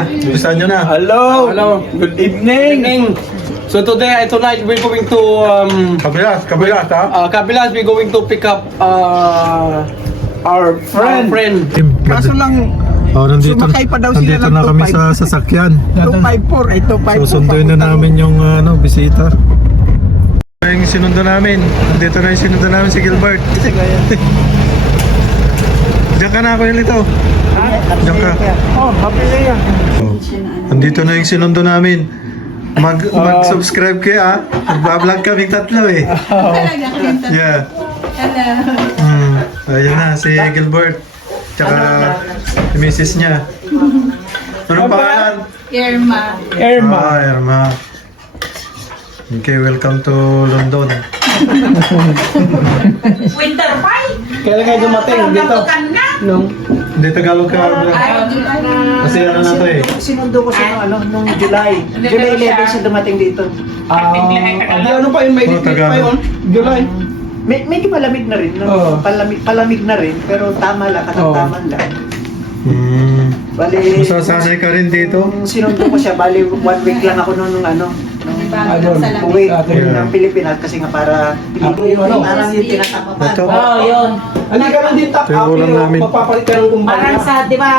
Umpisahan nyo na. Hello. Good evening. So tonight we're going to Kabilas ha? Kabilas. We're going to pick up our friend. Kaso lang, sumakay pa daw sila nandito ng na kami 254. sa sasakyan. 254, ay 254. Susunduin na namin yung bisita. Yung sinundo namin. Nandito na yung sinundo namin si Gilbert. Diyan ka na ako nito. Diyan ka. Oh, happy na yan. Nandito na yung sinundo namin. Mag-subscribe kayo ha. Magbablog kami tatlo eh. Talaga kami tatlo. Yeah. Hello. Ayan na si Gilbert. Tsaka si misis niya. Anong pangalan? Irma. Irma. Okay, welcome to London. Winter pie? Kailan kayo dumating dito? Nung hindi Tagalog ka. Kasi ano na to eh. Sinundo ko siya nung July. July 11 siya dumating dito. Ano pa yun? May Oh, pa Tagalog. yun? July. Medyo malamig na rin. No? Oo. Palamig na rin, pero tama lang, katataman lang. Bali, Masasanay ka rin dito. nung sinundo ko siya, bali 1 week lang ako nung uwi Yeah. ng Pilipinas kasi nga para parang yung tinatapapan. Ito. Yun. Hindi ka lang dito. Ito yung ulam namin. Mapapalit ka ng kumpanya. Parang sa, di ba,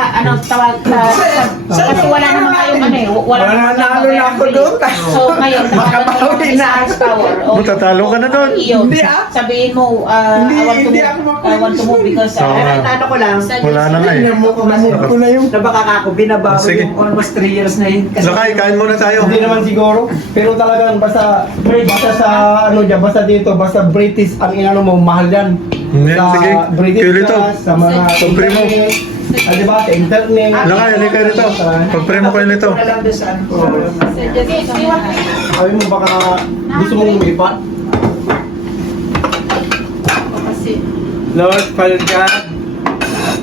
tawag kasi wala naman kayong wala naman Nanalo na ako doon. So, ngayon, Makabawi na. power. Matatalo ka na doon. Hindi, ah. Sabihin mo, Hindi ako I want to move because, Oo. Ano ko lang, Wala na nga eh. namove ko na yung nabaka ako, binabago Sige. yung almost 3 years na yun. Lakay, kain muna tayo. Hindi naman siguro. Pero talagang basta sa ano dyan, basta dito, basta British ang inano mo, mahal yan. Hindi, Sa sige. British Kayo rito. class, sa mga Pagprimo. di ba, sa internet. Lakay, halika rito. Pagpremo kayo nito. Ano lang doon sa ano ko. Sabi mo baka gusto mong umipat. Lord, Father God,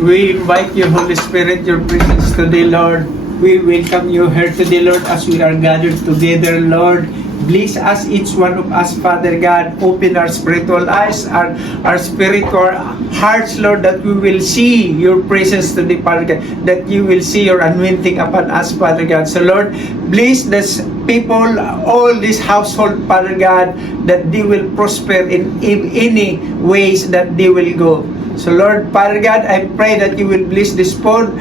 we invite you, Holy Spirit, your presence today, Lord. We welcome you here today, Lord, as we are gathered together, Lord. Bless us, each one of us, Father God. Open our spiritual eyes, our spiritual hearts, Lord, that we will see your presence today, Father God. That you will see your anointing upon us, Father God. So, Lord, bless this people, all this household, Father God, that they will prosper in any ways that they will go. So Lord, Father God, I pray that you will bless this food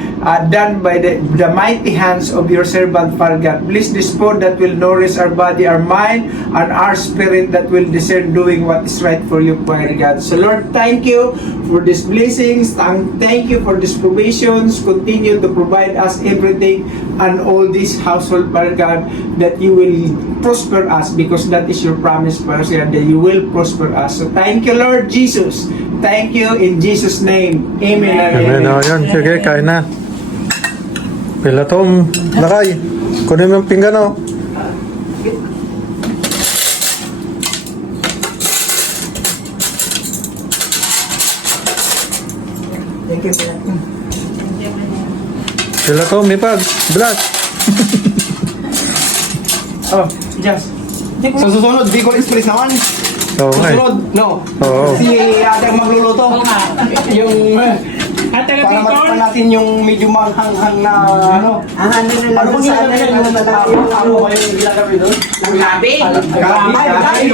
done by the mighty hands of your servant, Father God. Bless this food that will nourish our body, our mind, and our spirit that will discern doing what is right for you, Father God. So Lord, thank you for these blessings. Thank you for these provisions. Continue to provide us everything and all this household, Father God, that you will prosper us because that is your promise, Father God, that you will prosper us. So thank you, Lord Jesus. Thank you in Jesus' name. Amen. Amen. O, yan. Sige, kain na. Pilatom. Lakay. Kunin mo yung pinggan o. Thank you. Pilatom, ipag. Blas. Oh, just. Sa susunod, Bicol Express naman. Oo nga eh. Susunod, no. Oo. Si ate ang magluluto. Yung para matikman natin yung medyo manghang-hang na ano. Ang ano na lang Ano bang sa ano ginagawa yung talaga yung ano ba yung ginagawa doon? gabi. Gabi.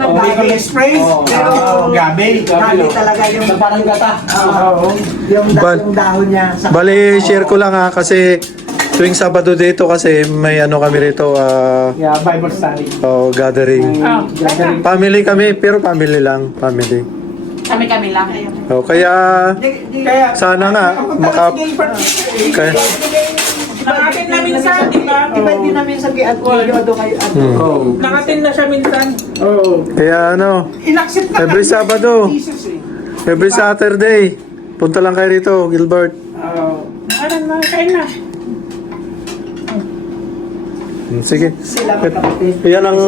ng Bicol Express. Pero Gabi. Gabi talaga yung Parang gata. yung Bal- yung dahon niya. Bali, share ko lang ha kasi tuwing Sabado dito kasi may ano kami rito Yeah, Bible study. gathering. Family kami pero family lang, family. Kami lang. Kaya Kaya, sana nga kaya, Nakatin na minsan, di ba? Diba hindi namin sabihan ko yung ano kayo Nakatin na siya minsan. kaya ano, in-accept na every Sabado, Jesus eh. every Saturday, punta lang kayo rito, Gilbert. Kain na. Sige. sila magkapatid. Yan ang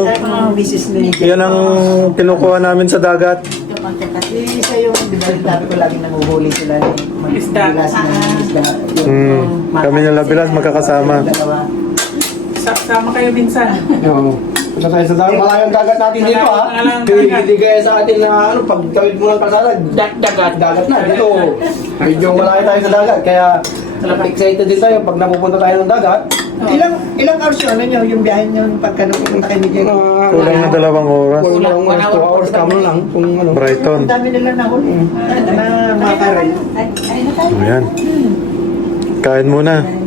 Mrs. ni yan ang kinukuha namin sa dagat. Isa yung, di ba, dati ko lagi nanguhuli sila ng Isda. isda. Kami nila bilas magkakasama. Dalawa. Sama kayo minsan. Oo. Punta tayo sa dagat. Malayang dagat natin dito ha. Hindi gaya sa atin na ano, pag tawid mo ng kalsada, dagat na. Dito, medyo malayo tayo sa dagat. Kaya excited din tayo pag napupunta tayo ng dagat. Ilang hours yun? Ano nyo? Yung biyahe nyo pagka napupunta kayo ni Diego? Kulang na 2 oras. Kulang One 2 hour. hours kamo lang kung ano. Brighton. Ang dami nila nahuli. Na makaray. Ayan. Kain muna.